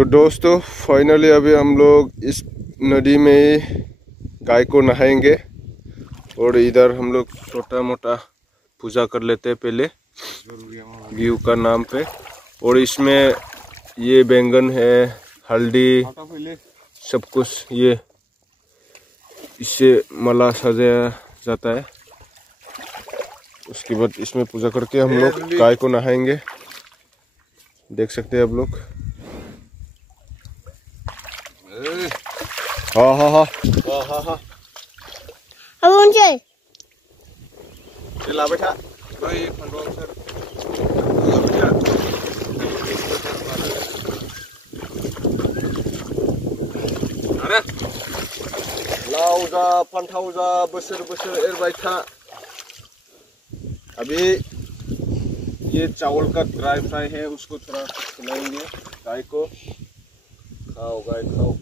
तो दोस्तों फाइनली अभी हम लोग इस नदी में गाय को नहाएंगे और इधर हम लोग छोटा मोटा पूजा कर लेते हैं पहले व्यू का नाम पे। और इसमें ये बैंगन है, हल्दी, सब कुछ ये इससे माला सजाया जाता है। उसके बाद इसमें पूजा करके हम लोग गाय को नहाएंगे। देख सकते हैं आप लोग। हाँ हाँ हाँ हाँ हाँ हाँ अब उनसे चला बैठा भाई पंडोल सर बैठा। अरे लाव जा फान्थाव जा बोसोर बोसोर एरबाय था। अभी ये चावल का ड्राई फ्राई है, उसको थोड़ा खिलाएंगे गाय को। खाओ गाय खाओ।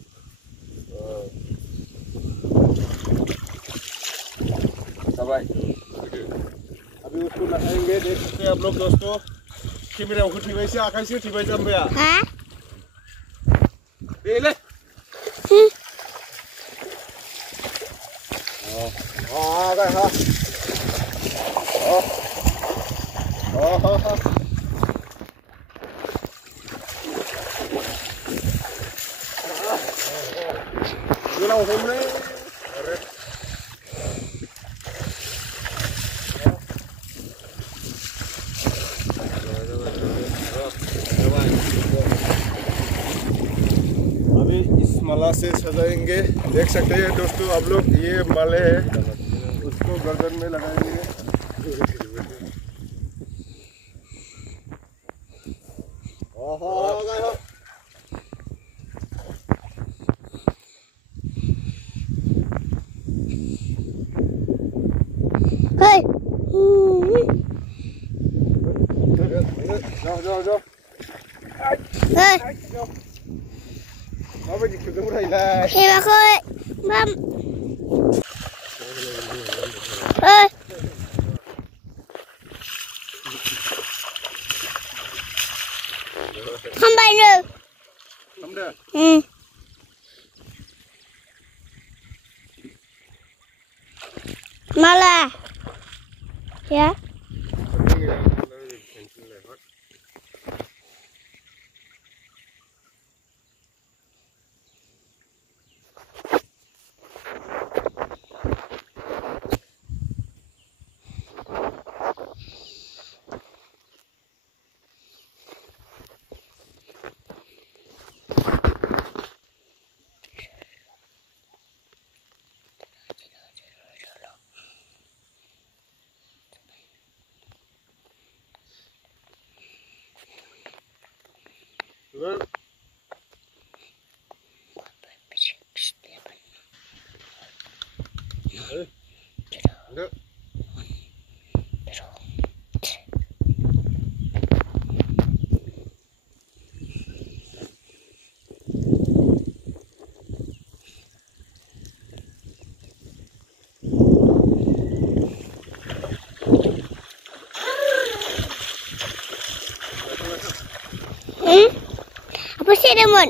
अभी उसको नहाएंगे। देख सकते हैं आप लोग दोस्तों। कैमरा को ठीक से आकाश से ठीक जम गया। हां ले ले हां गाय हां हां हां हां Gila hombre. अभी इस माला से सजाएंगे। देख सकते हैं दोस्तों आप लोग, ये माले हैं, उसको गर्दन में लगाएंगे। Hey. जाओ Hey. Apa sih ketemu Thailand? Hey bác ơi. Mâm. Ơi. Không bay được. Không được. Ừ. Mala. Ya. Well, enggak. Apa sih, Demon?